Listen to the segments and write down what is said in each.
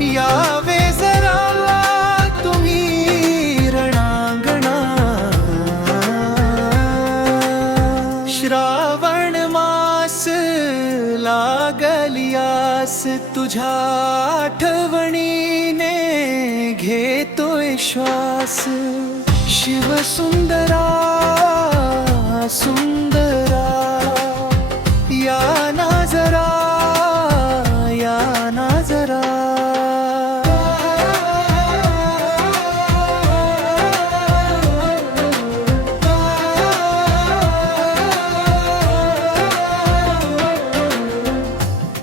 यावे जरा तुम्ही रणांगणा, श्रावण मास लागलियास तुझ्या आठवणीने घेतोय श्वास। शिवसुंदरा सुंदरा या ना जरा, या ना जरा।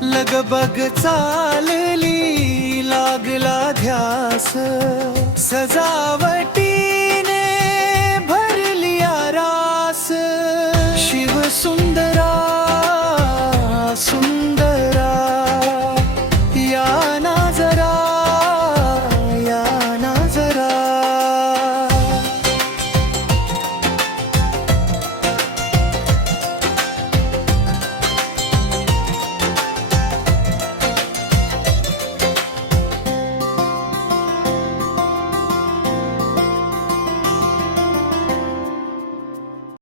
लगबग चालली लागला ध्यास, सजाव